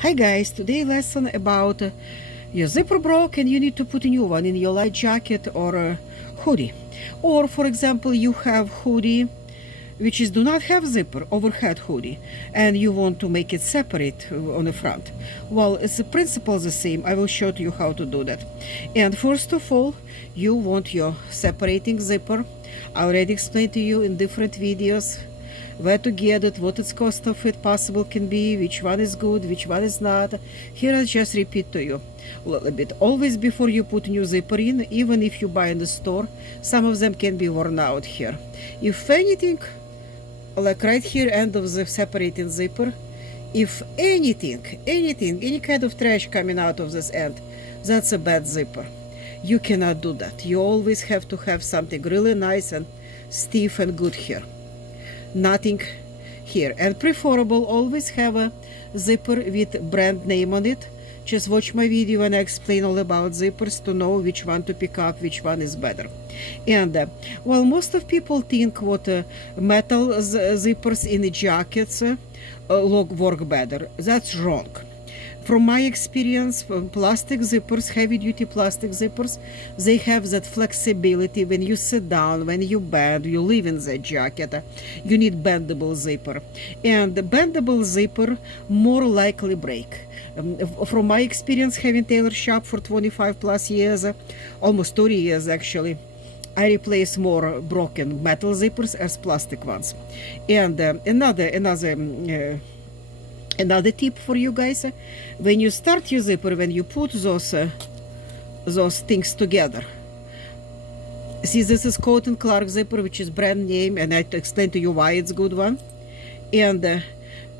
Hi guys, today lesson about your zipper broke and you need to put a new one in your light jacket or hoodie. Or for example, you have hoodie which is do not have zipper, overhead hoodie, and you want to make it separate on the front. Well, it's the principle the same. I will show you how to do that. And first of all, you want your separating zipper. I already explained to you in different videos where to get it, what its cost of it possible can be, which one is good, which one is not. Here I just repeat to you a little bit. Always before you put new zipper in, even if you buy in the store, some of them can be worn out here. If anything, like right here, end of the separating zipper, if anything, any kind of trash coming out of this end, that's a bad zipper. You cannot do that. You always have to have something really nice and stiff and good here. Nothing here. And preferable, always have a zipper with brand name on it. Just watch my video and I explain all about zippers to know which one to pick up, which one is better. And well, most of people think what metal zippers in the jackets work better. That's wrong. From my experience, plastic zippers, heavy-duty plastic zippers, they have that flexibility. When you sit down, when you bend, you live in that jacket, you need bendable zipper. And the bendable zipper more likely break. From my experience, having tailor shop for 25 plus years, almost 30 years actually, I replace more broken metal zippers as plastic ones. And another tip for you guys, when you start your zipper, when you put those things together, see, this is Coat & Clark zipper, which is brand name, and I explain to you why it's a good one. And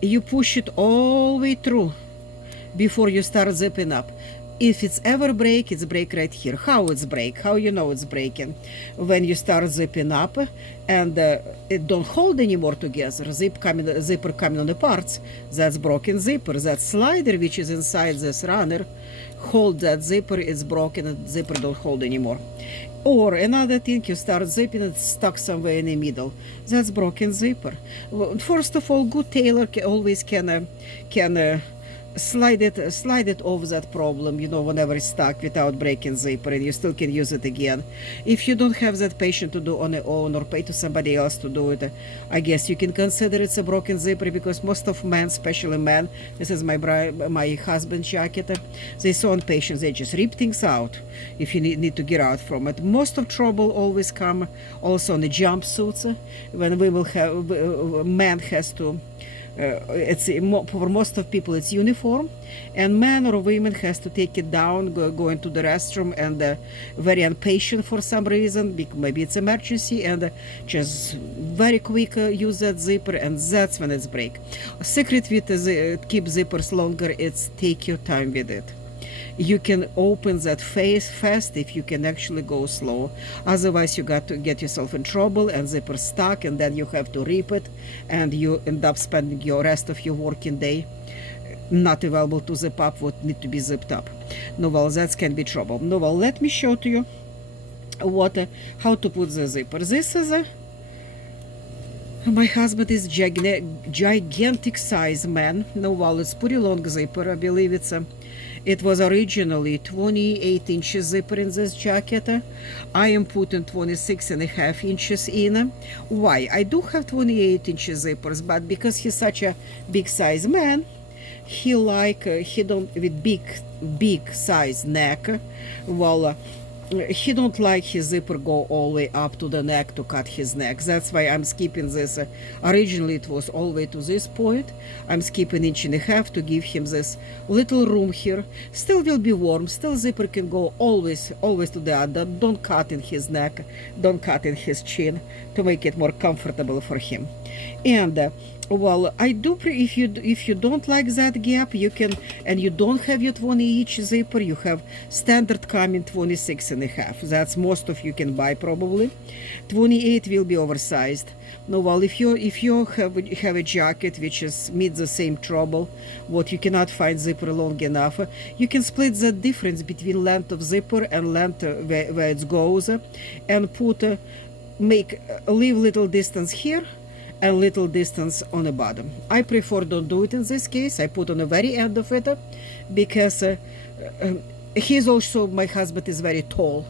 you push it all the way through before you start zipping up. If it's ever break, it's break right here. How it's break? How you know it's breaking? When you start zipping up and it don't hold anymore together. Zipper coming on the parts. That's broken zipper. That slider which is inside this runner hold that zipper. It's broken and zipper don't hold anymore. Or another thing, you start zipping, it's stuck somewhere in the middle. That's broken zipper. First of all, good tailor always can slide it off that problem, you know, whenever it's stuck without breaking zipper, and you still can use it again. If you don't have that patience to do on your own or pay to somebody else to do it, I guess you can consider it's a broken zipper, because most of men, especially men, this is my husband's jacket, they so impatient, they just rip things out if you need to get out from it. Most of trouble always come also on the jumpsuits, when we will have man has to it's for most of people it's uniform, and man or women has to take it down, go into the restroom, and very impatient for some reason, maybe it's emergency, and just very quick use that zipper, and that's when it's break. A secret with keep zippers longer, it's take your time with it. You can open that face fast if you can actually go slow. Otherwise, you got to get yourself in trouble and zipper stuck, and then you have to rip it, and you end up spending your rest of your working day not available to zip up what need to be zipped up. No, well, that can be trouble. No, well, let me show to you how to put the zipper. This is my husband is gigantic size man. No, well, it's pretty long zipper. I believe it was originally 28 inches zipper in this jacket. I am putting 26.5 inches in. Why? I do have 28 inches zippers, but because he's such a big size man, he don't with big size neck. Well, he don't like his zipper go all the way up to the neck to cut his neck. That's why I'm skipping this. Originally it was all the way to this point. I'm skipping 1.5 inches to give him this little room here. Still will be warm. Still zipper can go always to the other. Don't cut in his neck. Don't cut in his chin, to make it more comfortable for him. And well, I do if you don't like that gap, you can, and you don't have your 20-inch zipper, you have standard coming 26.5. That's most of you can buy probably. 28 will be oversized. No, well, if you have a jacket which is meets the same trouble, what you cannot find zipper long enough, you can split the difference between length of zipper and length where it goes, and leave little distance here and little distance on the bottom. I prefer don't do it in this case. I put on the very end of it because he's also, my husband is very tall,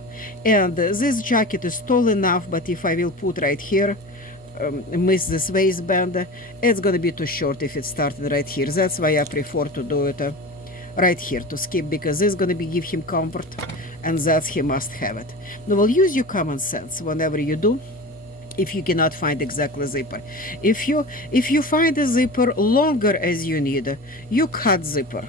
and this jacket is tall enough, but if I will put right here, miss this waistband, it's gonna be too short if it started right here. That's why I prefer to do it right here, to skip, because this is gonna be give him comfort, and that's he must have it. Now, well, use your common sense whenever you do. If you cannot find exactly zipper, if you find a zipper longer as you need, you cut zipper.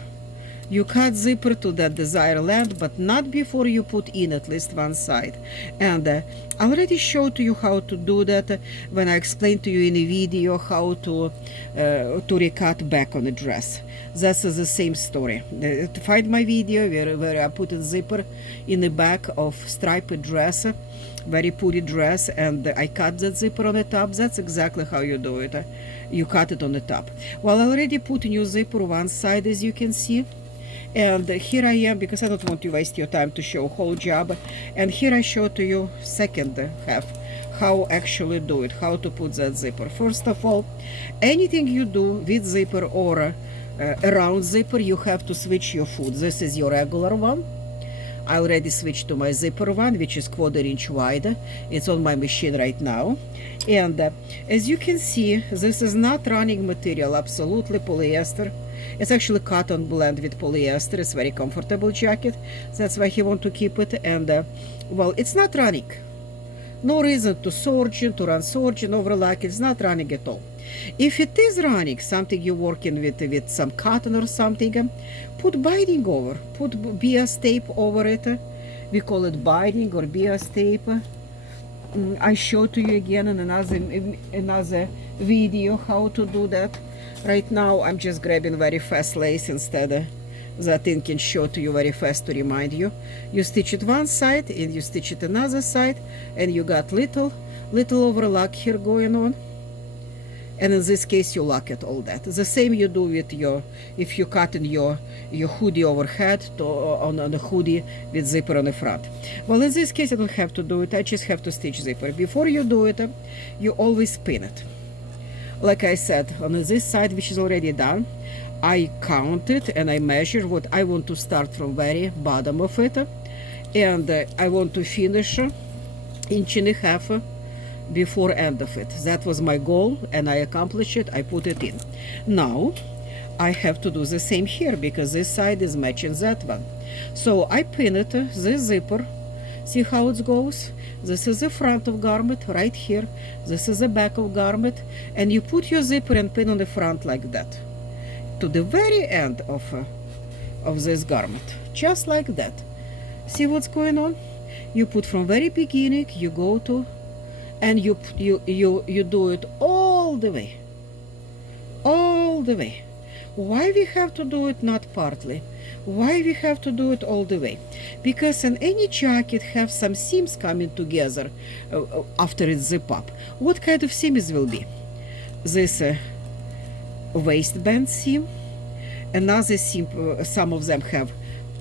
You cut zipper to that desired length, but not before you put in at least one side. And I already showed you how to do that when I explained to you in a video how to recut back on a dress. That's the same story. To find my video where I put a zipper in the back of striped dress, very pretty dress, and I cut that zipper on the top. That's exactly how you do it. You cut it on the top. Well, I already put a new zipper one side, as you can see. And here I am, because I don't want to waste your time to show whole job. And here I show to you second half, how actually do it, how to put that zipper. First of all, anything you do with zipper or around zipper, you have to switch your foot. This is your regular one. I already switched to my zipper one, which is 1/4 inch wide. It's on my machine right now. And as you can see, this is not running material, absolutely polyester. It's actually cotton blend with polyester. It's very comfortable jacket. That's why he want to keep it. And well, it's not running. No reason to run surgeon, overlock. It's not running at all. If it is running, something you're working with some cotton or something, put binding over. Put BS tape over it. We call it binding or BS tape. I show to you again in another video how to do that. Right now I'm just grabbing very fast lace instead. That thing can show to you very fast to remind you. You stitch it one side and you stitch it another side, and you got little overlock here going on. And in this case you lock it all that. The same you do with if you cut in your hoodie overhead on the hoodie with zipper on the front. Well, in this case I don't have to do it. I just have to stitch zipper. Before you do it, you always pin it. Like I said, on this side, which is already done, I counted and I measured what I want to start from very bottom of it, and I want to finish 1.5 inches before end of it. That was my goal, and I accomplished it. I put it in. Now I have to do the same here, because this side is matching that one. So I pin it, this zipper. See how it goes? This is the front of garment right here. This is the back of garment, and you put your zipper and pin on the front like that to the very end of this garment, just like that. See what's going on? You put from very beginning, you go to, and you do it all the way. Why we have to do it not partly? Why we have to do it all the way? Because in any jacket have some seams coming together after it zip up. What kind of seams will be? This waistband seam, another seam, some of them have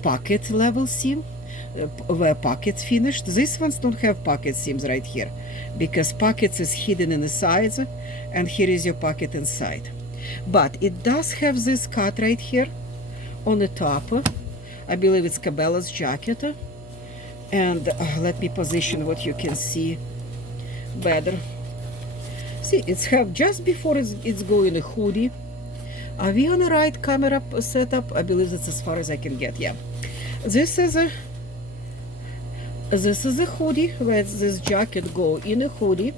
pocket level seam, where pockets finished. These ones don't have pocket seams right here, because pockets is hidden in the sides, and here is your pocket inside. But it does have this cut right here on the top. I believe it's Cabela's jacket. And let me position what you can see better. See, it's have just before it's going a hoodie. Are we on the right camera setup? I believe that's as far as I can get. Yeah, this is a hoodie, where this jacket go in a hoodie,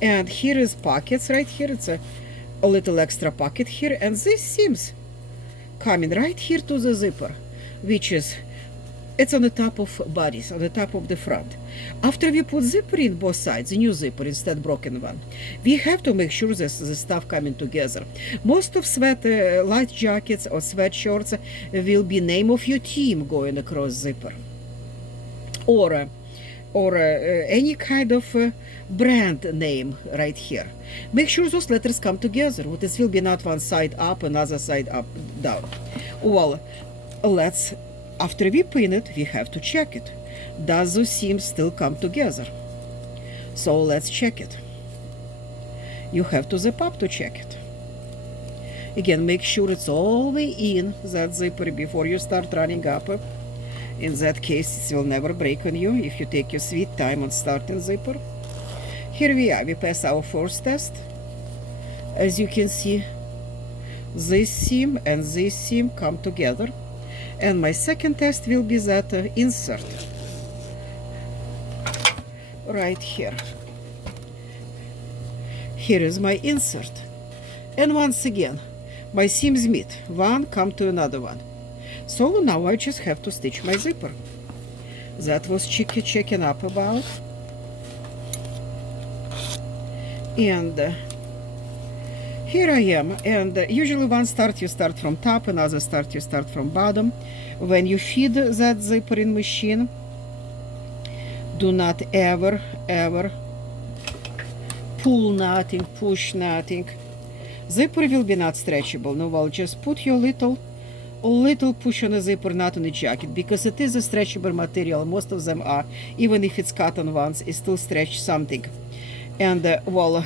and here is pockets right here. It's a little extra pocket here, and this seams coming right here to the zipper, which is it's on the top of bodies, on the top of the front. After we put zipper in both sides, a new zipper instead broken one, we have to make sure this the stuff coming together. Most of light jackets or sweatshirts will be name of your team going across zipper, or any kind of brand name right here. Make sure those letters come together. This will be not one side up, another side up, down. Well, after we pin it, we have to check it. Does those seams still come together? So let's check it. you have to zip up to check it. Again, make sure it's all the way in that zipper before you start running up. In that case, it will never break on you if you take your sweet time on starting zipper. Here we are, we pass our first test. As you can see, this seam and this seam come together. And my second test will be that insert right here. Here is my insert. And once again, my seams meet. One come to another one. So now I just have to stitch my zipper. That was checking up about. And here I am. And usually one start you start from top, another start you start from bottom. When you feed that zipper in machine, do not ever pull nothing, push nothing. Zipper will be not stretchable. No, well, just put your little push on a zipper, not on the jacket, because it is a stretchable material. Most of them are, even if it's cotton ones, it still stretch something. And well,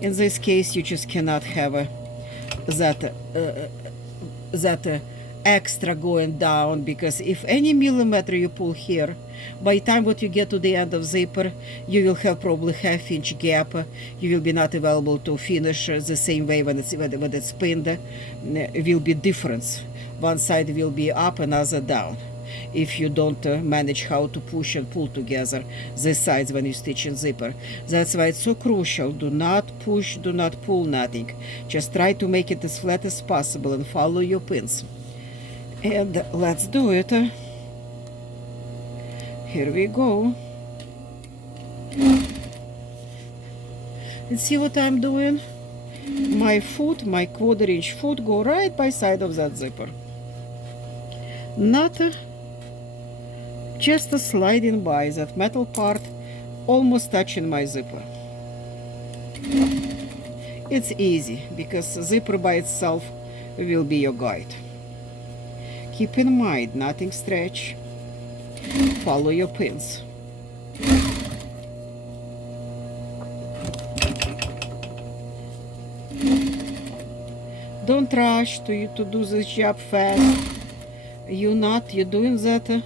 in this case, you just cannot have that extra going down, because if any millimeter you pull here, by the time what you get to the end of zipper, you will have probably half-inch gap. You will be not available to finish the same way when it's pinned. It will be difference. One side will be up, another down. If you don't manage how to push and pull together the sides when you stitch in zipper. That's why it's so crucial. Do not push, do not pull nothing. Just try to make it as flat as possible and follow your pins. And let's do it. Here we go. And see what I'm doing? My foot, my quarter-inch foot, go right by side of that zipper. Not just a sliding by that metal part, almost touching my zipper. It's easy, because zipper by itself will be your guide. Keep in mind, nothing stretch. Follow your pins. Don't rush to do this job fast. You're doing that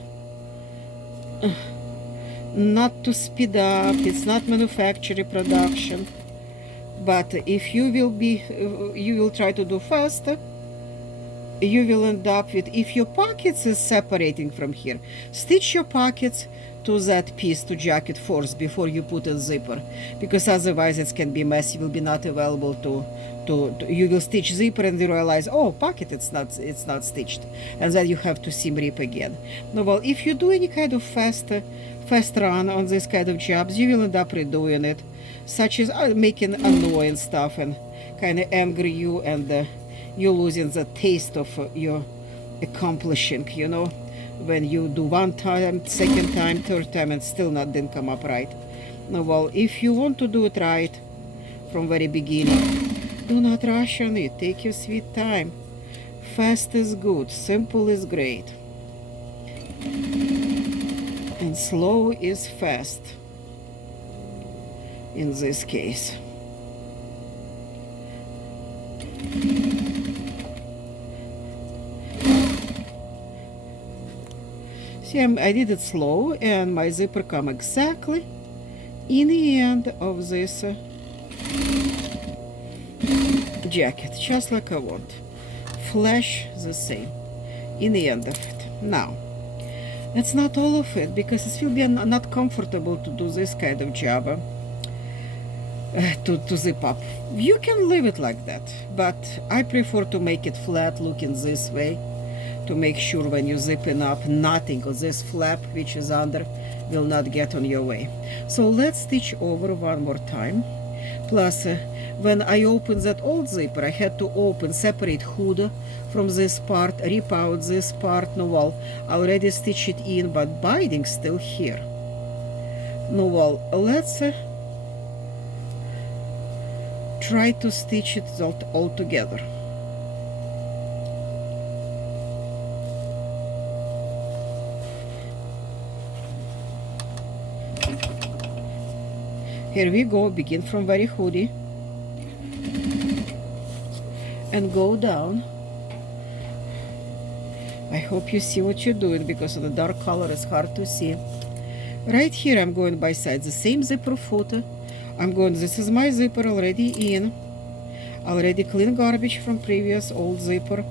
not to speed up. It's not manufacturing production. But if you will try to do faster, you will end up with, if your pockets is separating from here, stitch your pockets to that piece, to jacket first, before you put a zipper, because otherwise it can be messy. You will be not available to you will stitch zipper and you realize, oh, pocket, it's not stitched, and then you have to seam rip again. No, well, if you do any kind of fast run on this kind of jobs, you will end up redoing it, such as making annoying stuff and kind of angry you, and you're losing the taste of your accomplishing, you know, when you do one time, second time, third time, and still didn't come up right. Now, well, if you want to do it right from very beginning, do not rush on it. Take your sweet time. Fast is good, simple is great, and slow is fast in this case. See, I did it slow, and my zipper come exactly in the end of this jacket, just like I want. Flash the same in the end of it. Now, that's not all of it, because it will be not comfortable to do this kind of job, to zip up. You can leave it like that, but I prefer to make it flat, looking this way, to make sure when you're zipping up, nothing of this flap which is under will not get on your way. So let's stitch over one more time. Plus, when I opened that old zipper, I had to separate hood from this part, rip out this part. No, well, I already stitched it in, but binding still here. No, well, let's try to stitch it all together. Here we go, begin from very hoody. and go down. I hope you see what you're doing, because on the dark color it's hard to see. Right here I'm going by side, the same zipper footer. I'm going, this is my zipper already in, already clean garbage from previous old zipper,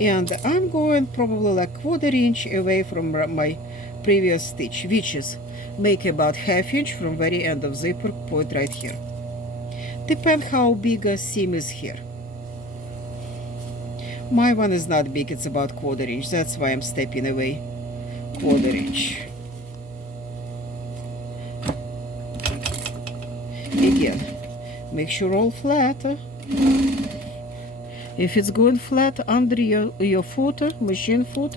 and I'm going probably like 1/4 inch away from my previous stitch, which is make about 1/2 inch from very end of zipper point right here. Depend how big a seam is here. My one is not big, it's about 1/4 inch, that's why I'm stepping away 1/4 inch. Again, make sure all flat. If it's going flat under your foot, machine foot,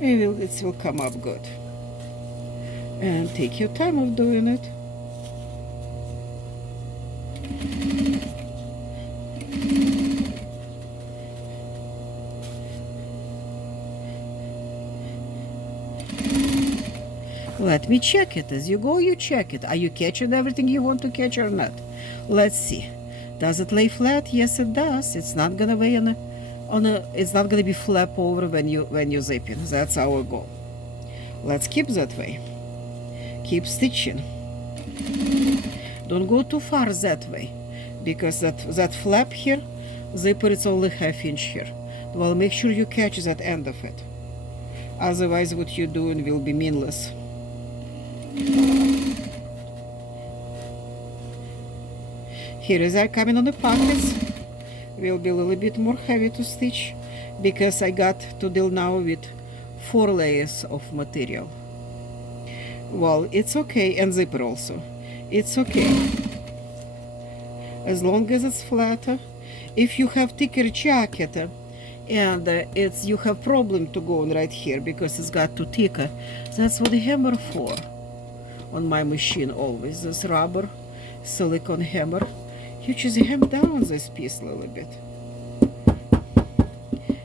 it will come up good. And take your time of doing it. Let me check it. As you go, you check it. Are you catching everything you want to catch or not? Let's see. Does it lay flat? Yes, it does. It's not gonna lay it's not gonna be flap over when you zip it. That's our goal. Let's keep that way. Keep stitching. Don't go too far that way, because that flap here, zipper, it's only 1/2 inch here. Well, make sure you catch that end of it. Otherwise, what you're doing will be meaningless. Here is I coming on the pockets. Will be a little bit more heavy to stitch, because I got to deal now with 4 layers of material. Well, it's okay, and zipper also. It's okay. As long as it's flatter. If you have thicker jacket and you have problem to go on right here because it's got too thicker, that's what the hammer for. On my machine always, this rubber silicone hammer. You just hem down this piece a little bit.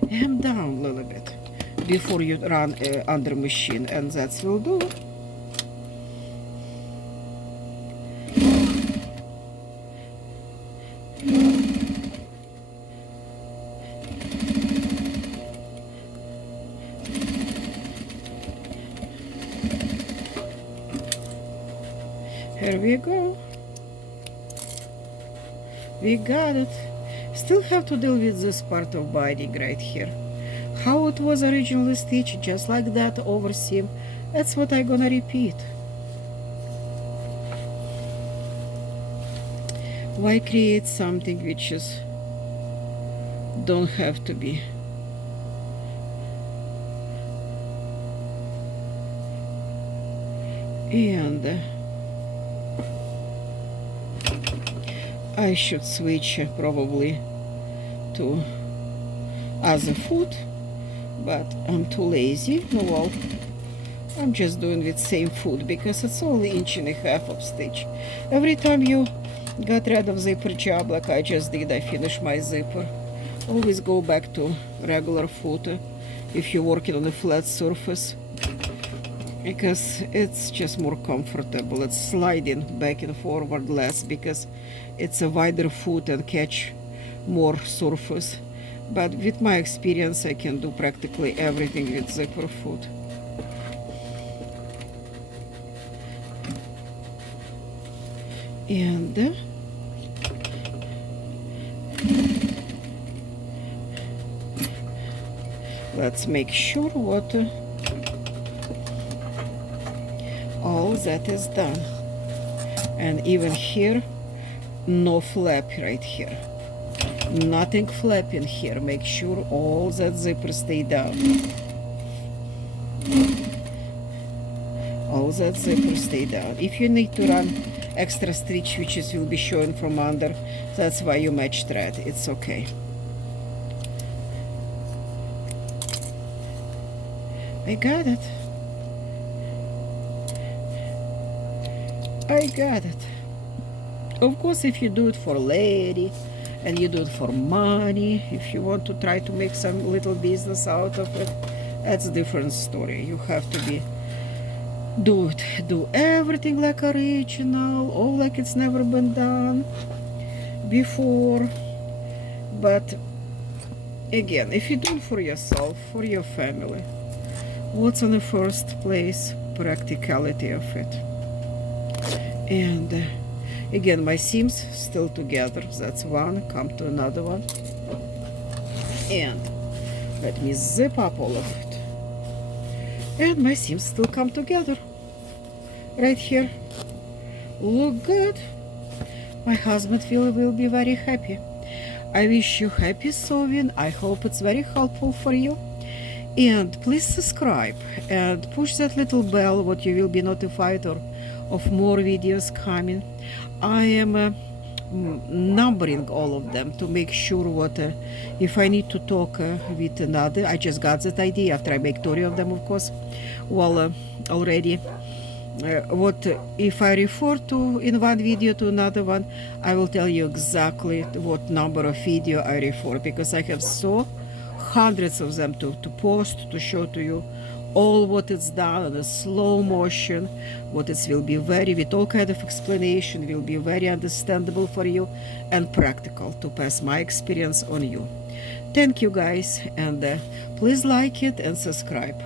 Hem down a little bit before you run under machine, and that will do. Here we go. We got it. Still have to deal with this part of binding right here. How it was originally stitched, just like that over seam. That's what I'm gonna repeat. Why create something which is don't have to be? And I should switch probably to other foot, but I'm too lazy. Well, I'm just doing with same foot because it's only 1.5 inch of stitch. Every time you got rid of zipper job like I just did, I finish my zipper. Always go back to regular foot if you're working on a flat surface, because it's just more comfortable. It's sliding back and forward less because it's a wider foot and catch more surface. But with my experience, I can do practically everything with zipper foot. And let's make sure what all that is done. And even here, no flap right here. Nothing flapping here. Make sure all that zipper stay down. All that zipper stay down. If you need to run extra stitch which will be showing from under, that's why you match thread. It's okay. I got it. I got it. Of course, if you do it for lady and you do it for money, if you want to try to make some little business out of it, that's a different story. You have to do everything like original, all like it's never been done before. But Again, if you do it for yourself, for your family, what's on the first place? Practicality of it. And again, my seams still together. That's one. Come to another one. And let me zip up all of it. And my seams still come together. Right here. Look good. My husband will be very happy. I wish you happy sewing. I hope it's very helpful for you. And please subscribe and push that little bell what you will be notified of more videos coming. I am numbering all of them to make sure what if I need to talk with another. I just got that idea after I make 30 of them, of course. Well, already what if I refer to in one video to another one, I will tell you exactly what number of video I refer, because I have so hundreds of them to post, to show to you all what it's done in a slow motion, what it will be very, with all kind of explanation, will be very understandable for you and practical to pass my experience on you. Thank you guys, and please like it and subscribe,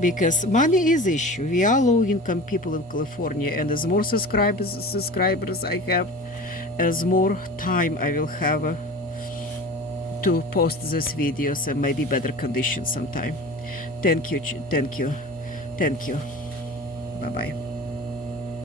because money is issue. We are low income people in California, and as more subscribers I have, as more time I will have to post these videos and maybe better conditions sometime. Thank you. Bye bye.